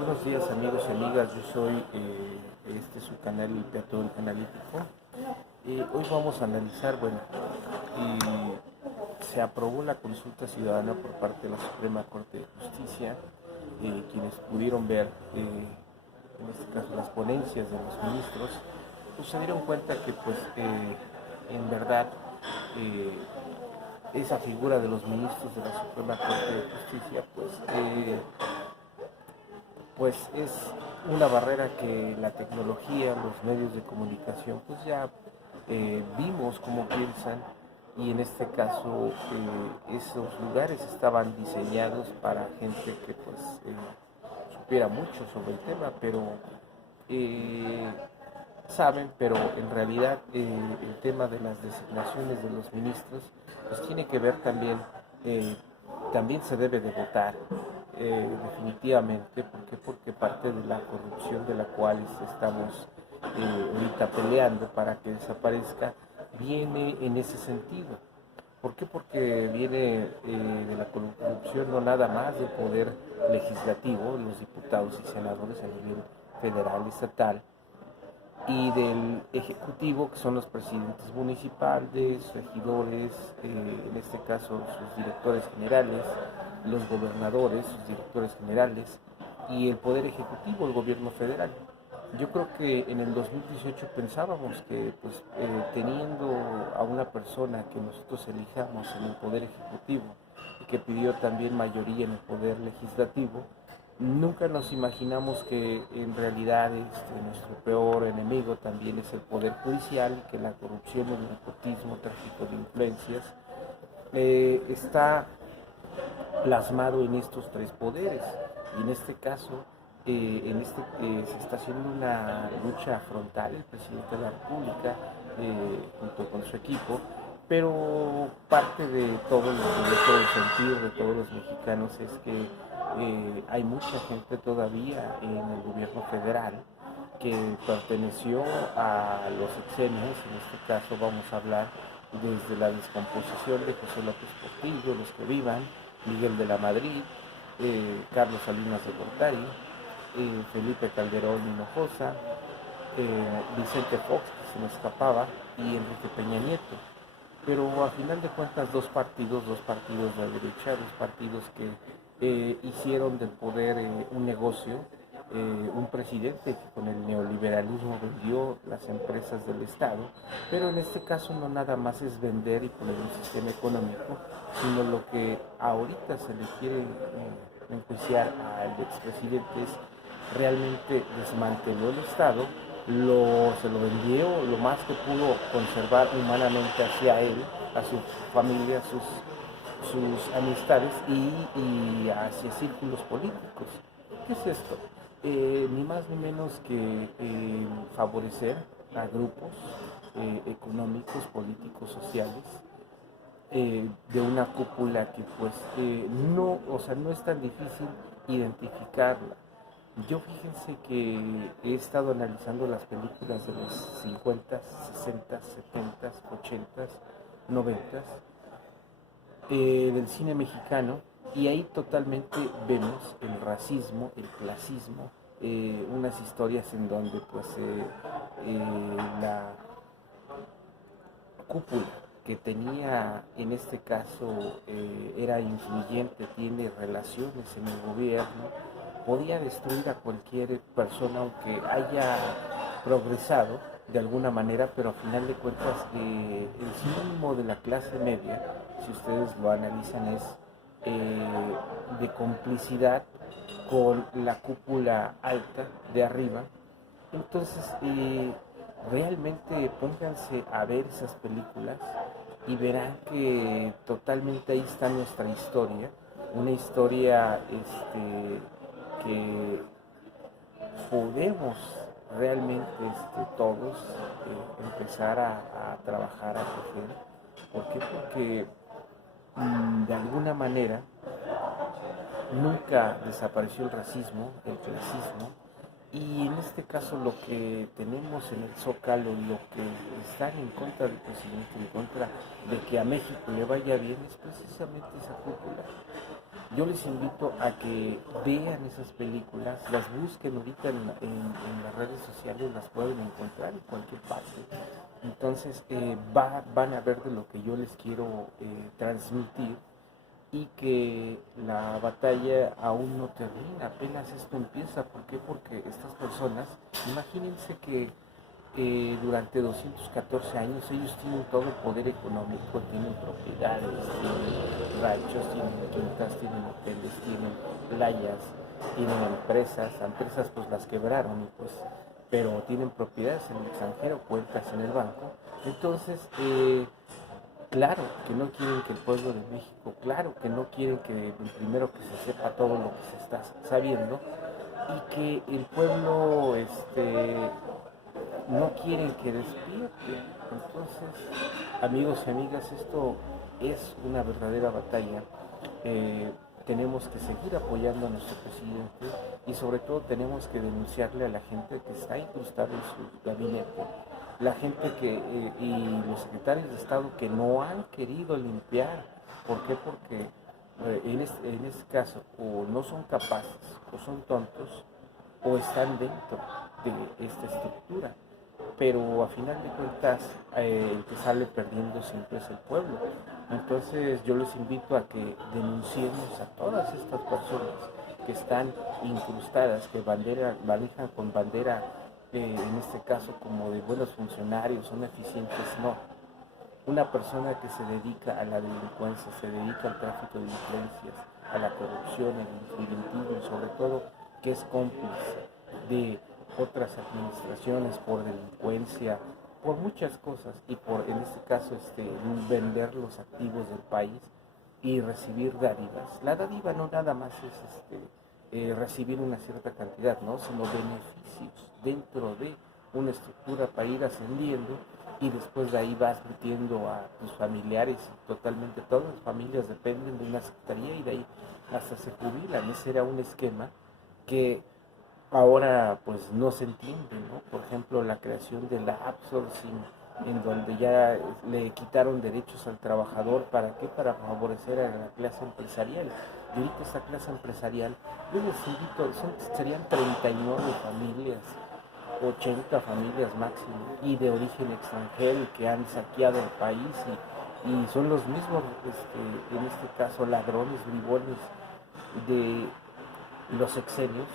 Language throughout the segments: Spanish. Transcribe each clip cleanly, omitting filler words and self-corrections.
Buenos días amigos y amigas, yo soy este es su canal El Peatón Analítico. Hoy vamos a analizar, se aprobó la consulta ciudadana por parte de la Suprema Corte de Justicia, quienes pudieron ver, en este caso las ponencias de los ministros, pues se dieron cuenta que en verdad eh, esa figura de los ministros de la Suprema Corte de Justicia pues es una barrera que la tecnología, los medios de comunicación, pues ya vimos cómo piensan y en este caso esos lugares estaban diseñados para gente que supiera mucho sobre el tema, pero eh, saben, pero en realidad el tema de las designaciones de los ministros pues tiene que ver también, también se debe de votar definitivamente. ¿Por qué? Porque parte de la corrupción de la cual estamos ahorita peleando para que desaparezca viene en ese sentido. ¿Por qué? Porque viene de la corrupción no nada más del poder legislativo, los diputados y senadores a nivel federal, estatal, y del ejecutivo, que son los presidentes municipales, regidores, en este caso sus directores generales, los gobernadores, sus directores generales, y el poder ejecutivo, el gobierno federal. Yo creo que en el 2018 pensábamos que teniendo a una persona que nosotros elijamos en el poder ejecutivo y que pidió también mayoría en el poder legislativo, nunca nos imaginamos que en realidad nuestro peor enemigo también es el poder judicial y que la corrupción, el nepotismo, tráfico de influencias está plasmado en estos tres poderes. Y en este caso, se está haciendo una lucha frontal el presidente de la República junto con su equipo, pero parte de todo el sentir de todos los mexicanos es que hay mucha gente todavía en el gobierno federal que perteneció a los sexenios. En este caso vamos a hablar desde la descomposición de José López Portillo, los que vivan, Miguel de la Madrid, Carlos Salinas de Gortari, Felipe Calderón Hinojosa, Vicente Fox, que se me escapaba, y Enrique Peña Nieto. Pero a final de cuentas dos partidos de derecha, dos partidos que hicieron del poder un negocio, un presidente que con el neoliberalismo vendió las empresas del Estado, pero en este caso no nada más es vender y poner un sistema económico, sino lo que ahorita se le quiere enjuiciar al expresidente es realmente desmanteló el Estado, se lo vendió lo más que pudo conservar humanamente hacia él, hacia su familia, sus amistades y hacia círculos políticos. ¿Qué es esto? Ni más ni menos que favorecer a grupos económicos, políticos, sociales, de una cúpula que no, o sea, no es tan difícil identificarla. Yo fíjense que he estado analizando las películas de los 50, 60, 70, 80, 90 del cine mexicano, y ahí totalmente vemos el racismo, el clasismo, unas historias en donde la cúpula que tenía en este caso era influyente, tiene relaciones en el gobierno, podía destruir a cualquier persona aunque haya progresado de alguna manera, pero a final de cuentas el sinónimo de la clase media, si ustedes lo analizan, es de complicidad con la cúpula alta de arriba. Entonces, realmente pónganse a ver esas películas y verán que totalmente ahí está nuestra historia, una historia que podemos realmente todos empezar a trabajar, a tejer. ¿Por qué? Porque de alguna manera nunca desapareció el racismo, el clasismo, y en este caso lo que tenemos en el Zócalo, lo que están en contra del presidente, en contra de que a México le vaya bien, es precisamente esa cúpula. Yo les invito a que vean esas películas, las busquen ahorita en las redes sociales, las pueden encontrar en cualquier parte. Entonces van a ver de lo que yo les quiero transmitir, y que la batalla aún no termina, apenas esto empieza. ¿Por qué? Porque estas personas, imagínense que durante 214 años ellos tienen todo el poder económico, tienen propiedades, tienen ranchos, tienen quintas, tienen hoteles, tienen playas, tienen empresas pues las quebraron, y pues, pero tienen propiedades en el extranjero, cuentas en el banco. Entonces, claro que no quieren que el pueblo de México, claro que no quieren que primero que se sepa todo lo que se está sabiendo, y que el pueblo no quieren que despierte. Entonces, amigos y amigas, esto es una verdadera batalla. Tenemos que seguir apoyando a nuestro presidente, y sobre todo tenemos que denunciarle a la gente que está incrustada en su gabinete, la gente y los secretarios de Estado que no han querido limpiar. ¿Por qué? Porque en este caso o no son capaces, o son tontos, o están dentro de esta estructura. Pero a final de cuentas el que sale perdiendo siempre es el pueblo. Entonces yo les invito a que denunciemos a todas estas personas que están incrustadas, que manejan con bandera, en este caso como de buenos funcionarios, son eficientes. No, una persona que se dedica a la delincuencia, se dedica al tráfico de influencias, a la corrupción, al influyentismo, y sobre todo que es cómplice de otras administraciones por delincuencia, por muchas cosas, y por, en este caso, vender los activos del país y recibir dádivas. La dádiva no nada más es recibir una cierta cantidad, ¿no? Sino beneficios dentro de una estructura para ir ascendiendo, y después de ahí vas metiendo a tus familiares, y totalmente todas las familias dependen de una secretaría, y de ahí hasta se jubilan. Ese era un esquema que ahora pues no se entiende, ¿no? Por ejemplo, la creación de la outsourcing, en donde ya le quitaron derechos al trabajador. ¿Para qué? Para favorecer a la clase empresarial. Y ahorita esta clase empresarial, yo les invito, serían 39 familias, 80 familias máximo, y de origen extranjero, que han saqueado el país, y son los mismos, en este caso, ladrones, bribones de los sexenios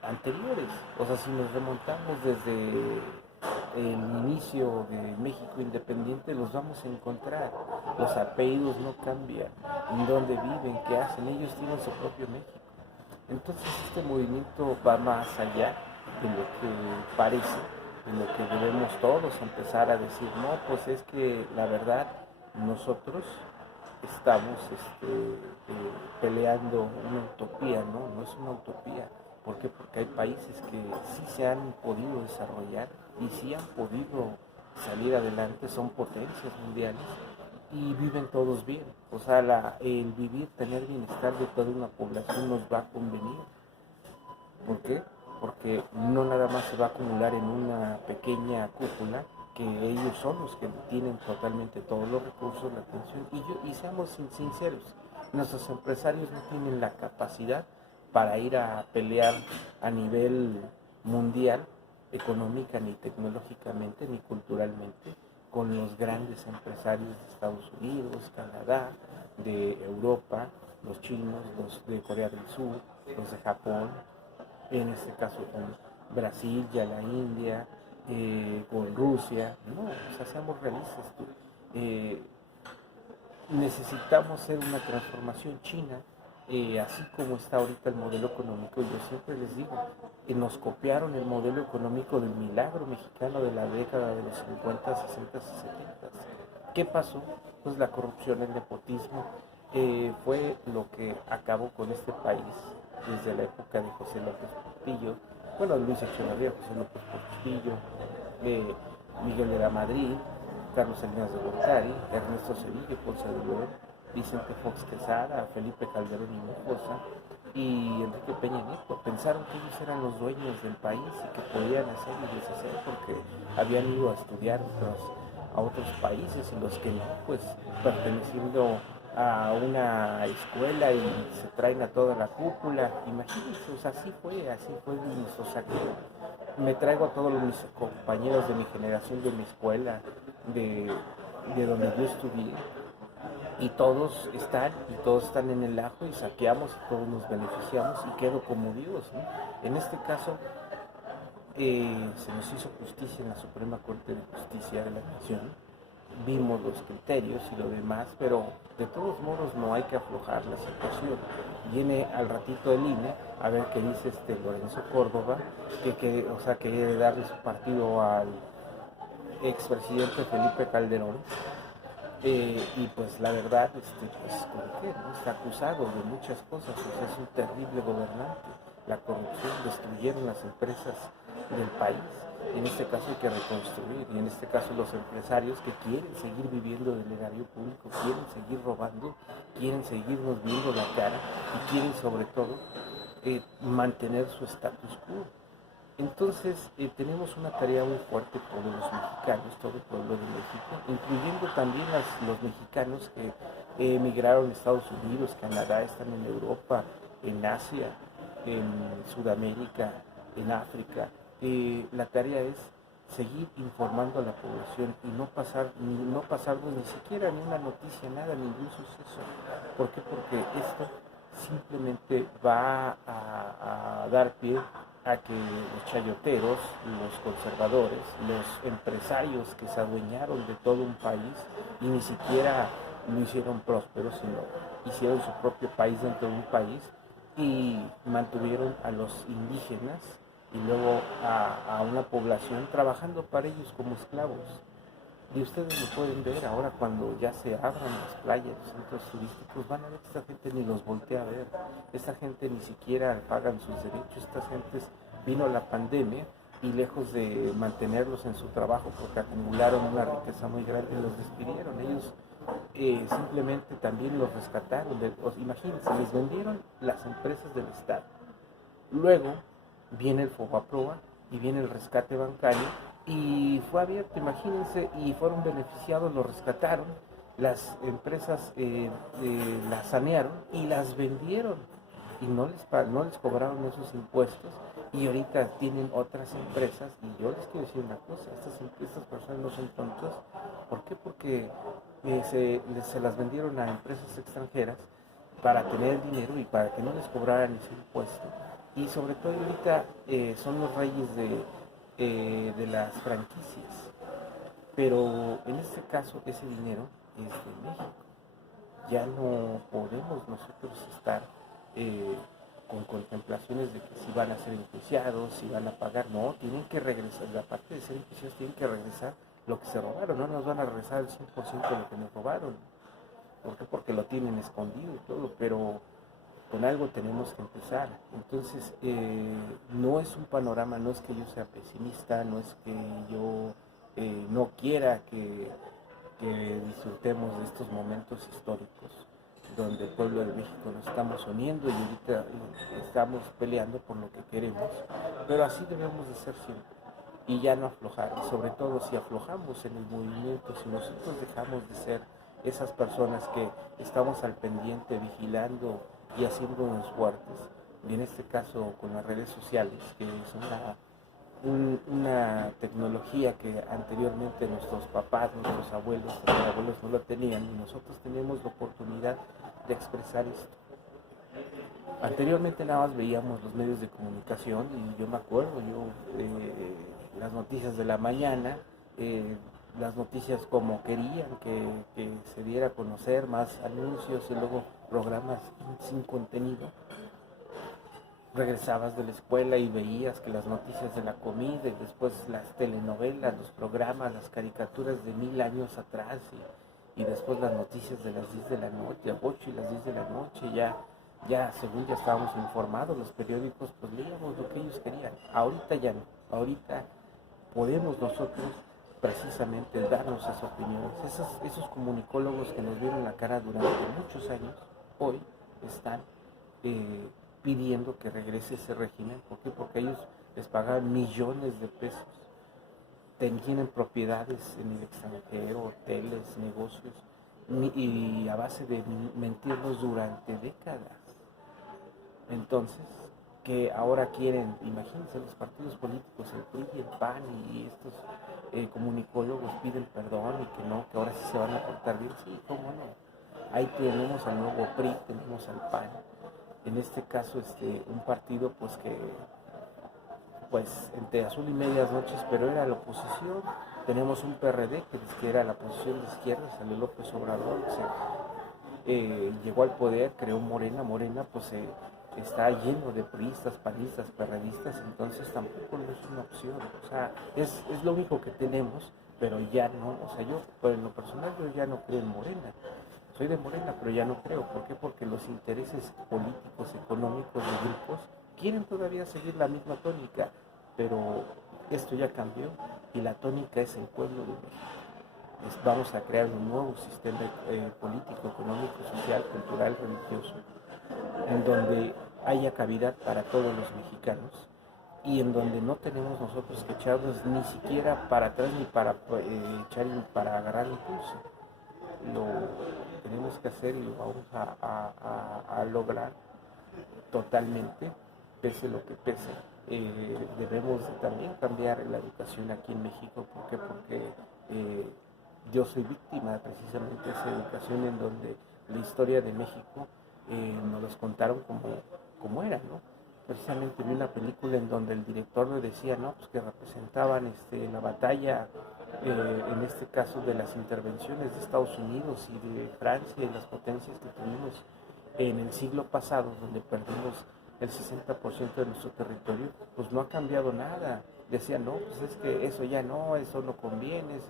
anteriores. O sea, si nos remontamos desde el inicio de México independiente, los vamos a encontrar. Los apellidos no cambian, en dónde viven, qué hacen, ellos tienen su propio México. Entonces este movimiento va más allá de lo que parece, de lo que debemos todos empezar a decir. No, pues es que la verdad nosotros estamos peleando una utopía. No, no es una utopía. ¿Por qué? Porque hay países que sí se han podido desarrollar y sí han podido salir adelante, son potencias mundiales, y viven todos bien. O sea, el vivir, tener bienestar de toda una población nos va a convenir. ¿Por qué? Porque no nada más se va a acumular en una pequeña cúpula, que ellos son los que tienen totalmente todos los recursos, la atención, y seamos sinceros, nuestros empresarios no tienen la capacidad para ir a pelear a nivel mundial, económica, ni tecnológicamente, ni culturalmente, con los grandes empresarios de Estados Unidos, Canadá, de Europa, los chinos, los de Corea del Sur, los de Japón, en este caso con Brasil, ya la India, con Rusia. No, o sea, seamos realistas. Necesitamos hacer una transformación. China, así como está ahorita el modelo económico, yo siempre les digo, nos copiaron el modelo económico del milagro mexicano de la década de los 50, 60 y 70. ¿Qué pasó? Pues la corrupción, el nepotismo, fue lo que acabó con este país desde la época de José López Portillo, bueno, Luis Echeverría, José López Portillo, Miguel de la Madrid, Carlos Salinas de Gortari, Ernesto Zedillo, Ponce de León, Vicente Fox Quesada, Felipe Calderón Hinojosa y Enrique Peña Nieto. Pensaron que ellos eran los dueños del país y que podían hacer y deshacer porque habían ido a estudiar a otros países, y los que no, pues perteneciendo a una escuela y se traen a toda la cúpula. Imagínense, o sea, así fue nuestro saqueo. Me traigo a todos mis compañeros de mi generación, de mi escuela, de, de donde yo estudié, y todos están en el ajo y saqueamos y todos nos beneficiamos y quedo como Dios, ¿no? En este caso, se nos hizo justicia en la Suprema Corte de Justicia de la Nación, vimos los criterios y lo demás, pero de todos modos no hay que aflojar la situación. Viene al ratito el INE a ver qué dice Lorenzo Córdoba, o sea, que quiere darle su partido al expresidente Felipe Calderón. Y pues la verdad, pues ¿con qué? ¿No? Está acusado de muchas cosas, o sea, es un terrible gobernante. La corrupción, destruyeron las empresas del país. En este caso hay que reconstruir, y en este caso los empresarios que quieren seguir viviendo del erario público, quieren seguir robando, quieren seguirnos viendo la cara y quieren sobre todo mantener su status quo. Entonces tenemos una tarea muy fuerte todos los mexicanos, todo el pueblo de México, incluyendo también los mexicanos que emigraron a Estados Unidos, Canadá, están en Europa, en Asia, en Sudamérica, en África. La tarea es seguir informando a la población y no pasarnos ni siquiera ni una noticia, nada, ningún suceso. ¿Por qué? Porque esto simplemente va a dar pie a que los chayoteros, los conservadores, los empresarios que se adueñaron de todo un país y ni siquiera lo hicieron próspero, sino hicieron su propio país dentro de un país y mantuvieron a los indígenas y luego a una población trabajando para ellos como esclavos. Y ustedes lo pueden ver ahora cuando ya se abran las playas, los centros turísticos, van a ver que esta gente ni los voltea a ver. Esta gente ni siquiera pagan sus derechos. Estas gentes vino la pandemia y lejos de mantenerlos en su trabajo porque acumularon una riqueza muy grande, los despidieron. Ellos simplemente también los rescataron. Imagínense, les vendieron las empresas del Estado. Luego viene el Fobaproa y viene el rescate bancario y fue abierto, imagínense, y fueron beneficiados, los rescataron, las empresas las sanearon y las vendieron y no les cobraron esos impuestos y ahorita tienen otras empresas. Y yo les quiero decir una cosa, estas personas no son tontas. ¿Por qué? Porque se las vendieron a empresas extranjeras para tener dinero y para que no les cobraran ese impuesto. Y sobre todo ahorita son los reyes de las franquicias. Pero en este caso ese dinero es de México. Ya no podemos nosotros estar con contemplaciones de que si van a ser enjuiciados, si van a pagar. No, tienen que regresar. La parte de ser enjuiciados tienen que regresar lo que se robaron. No nos van a regresar el 100% de lo que nos robaron. ¿Por qué? Porque lo tienen escondido y todo, pero con algo tenemos que empezar. Entonces, no es un panorama, no es que yo sea pesimista, no es que yo no quiera que disfrutemos de estos momentos históricos donde el pueblo de México nos estamos uniendo y ahorita estamos peleando por lo que queremos, pero así debemos de ser siempre y ya no aflojar. Y sobre todo si aflojamos en el movimiento, si nosotros dejamos de ser esas personas que estamos al pendiente vigilando y haciéndonos fuertes, y en este caso con las redes sociales, que es una tecnología que anteriormente nuestros papás, nuestros abuelos no lo tenían, y nosotros tenemos la oportunidad de expresar esto. Anteriormente nada más veíamos los medios de comunicación y yo me acuerdo, las noticias de la mañana, las noticias como querían que se diera a conocer, más anuncios y luego programas sin contenido. Regresabas de la escuela y veías que las noticias de la comida y después las telenovelas, los programas, las caricaturas de 1000 años atrás y después las noticias de las 10 de la noche, a 8 y las 10 de la noche, ya según ya estábamos informados, los periódicos pues leíamos lo que ellos querían. Ahorita ya no, ahorita podemos nosotros precisamente darnos esas opiniones. Esos comunicólogos que nos vieron la cara durante muchos años, hoy están pidiendo que regrese ese régimen. ¿Por qué? Porque ellos les pagan millones de pesos, tienen propiedades en el extranjero, hoteles, negocios, y a base de mentirnos durante décadas. Entonces, que ahora quieren, imagínense, los partidos políticos, el PRI, el PAN y estos comunicólogos piden perdón y que ahora sí se van a portar bien. Sí, cómo no. Ahí tenemos al nuevo PRI, tenemos al PAN. En este caso, un partido pues que entre azul y medias noches, pero era la oposición. Tenemos un PRD que era la oposición de izquierda, salió López Obrador, llegó al poder, creó Morena, pues está lleno de priistas, panistas, perredistas, entonces tampoco no es una opción. O sea, es lo único que tenemos, pero ya no, o sea, yo, por en lo personal, yo ya no creo en Morena. Soy de Morena, pero ya no creo. ¿Por qué? Porque los intereses políticos, económicos de grupos quieren todavía seguir la misma tónica, pero esto ya cambió y la tónica es el pueblo de México. Vamos a crear un nuevo sistema político, económico, social, cultural, religioso, en donde haya cavidad para todos los mexicanos y en donde no tenemos nosotros que echarnos ni siquiera para atrás ni para para agarrar impulso. Lo tenemos que hacer y lo vamos a lograr totalmente, pese lo que pese. Debemos también cambiar la educación aquí en México. ¿Por qué? Porque yo soy víctima precisamente de esa educación en donde la historia de México nos los contaron como era, ¿no? Precisamente vi una película en donde el director le decía, ¿no? Pues que representaban la batalla, en este caso de las intervenciones de Estados Unidos y de Francia y las potencias que tuvimos en el siglo pasado, donde perdimos el 60% de nuestro territorio, pues no ha cambiado nada. Decían, no, pues es que eso ya no, eso no conviene,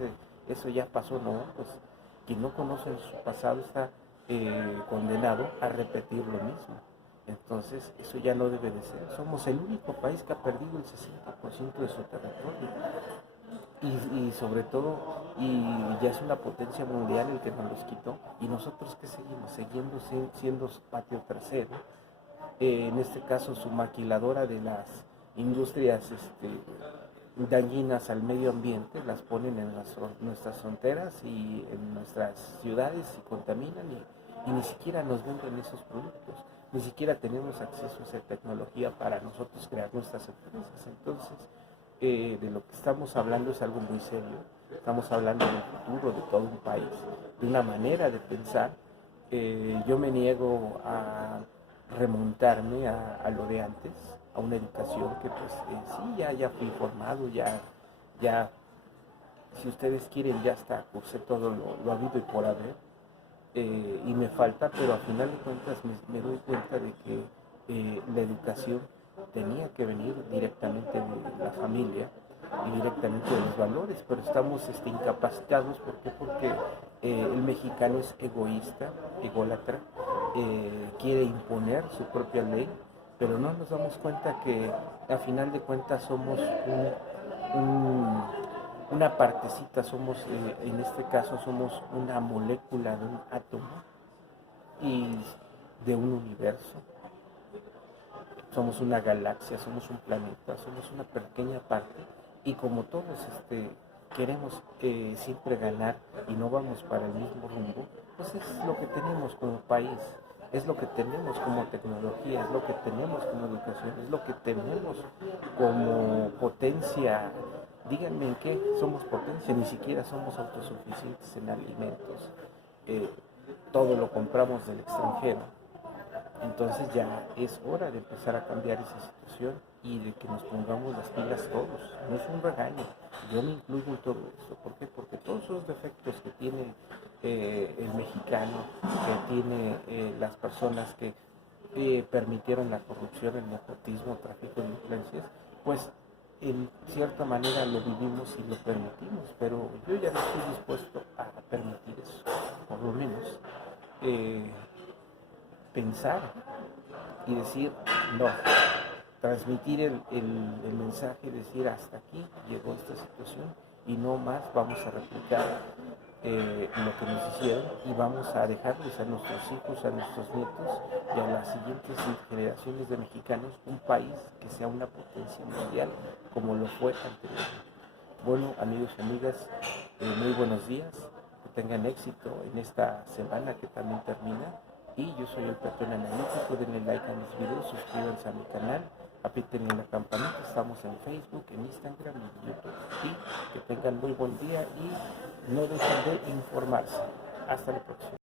eso ya pasó, no, pues quien no conoce su pasado está condenado a repetir lo mismo. Entonces, eso ya no debe de ser. Somos el único país que ha perdido el 60% de su territorio. Y sobre todo, y ya es una potencia mundial el que nos los quitó. Y nosotros que seguimos siendo su patio trasero. En este caso, su maquiladora de las industrias dañinas al medio ambiente, las ponen en nuestras fronteras y en nuestras ciudades y contaminan y ni siquiera nos venden esos productos, ni siquiera tenemos acceso a esa tecnología para nosotros crear nuestras empresas. Entonces, de lo que estamos hablando es algo muy serio. Estamos hablando del futuro de todo un país, de una manera de pensar. Yo me niego a remontarme a lo de antes, a una educación que pues sí, ya fui formado, ya, si ustedes quieren, ya está, cursé todo lo habido y por haber, y me falta, pero al final de cuentas me doy cuenta de que la educación tenía que venir directamente de la familia y directamente de los valores, pero estamos incapacitados. ¿Por qué? Porque el mexicano es egoísta, ególatra, quiere imponer su propia ley, pero no nos damos cuenta que a final de cuentas somos una partecita, somos, en este caso somos una molécula de un átomo y de un universo. Somos una galaxia, somos un planeta, somos una pequeña parte y como todos queremos siempre ganar y no vamos para el mismo rumbo, pues es lo que tenemos como país, es lo que tenemos como tecnología, es lo que tenemos como educación, es lo que tenemos como potencia. Díganme en qué somos potencia, ni siquiera somos autosuficientes en alimentos, todo lo compramos del extranjero. Entonces ya es hora de empezar a cambiar esa situación y de que nos pongamos las pilas todos. No es un regaño, yo me incluyo en todo esto. ¿Por qué? Porque todos esos defectos que tiene el mexicano, que tiene las personas que permitieron la corrupción, el nepotismo, el tráfico de influencias, pues en cierta manera lo vivimos y lo permitimos, pero yo ya no estoy dispuesto a permitir eso, por lo menos. Pensar y decir no, transmitir el mensaje, decir hasta aquí llegó esta situación y no más vamos a replicar lo que nos hicieron y vamos a dejarles a nuestros hijos, a nuestros nietos y a las siguientes generaciones de mexicanos un país que sea una potencia mundial como lo fue anteriormente. Bueno, amigos y amigas, muy buenos días, que tengan éxito en esta semana que también termina. Y yo soy el Peatón Analítico. Denle like a mis videos, suscríbanse a mi canal, aprieten en la campanita. Estamos en Facebook, en Instagram y en YouTube. Y que tengan muy buen día y no dejen de informarse. Hasta la próxima.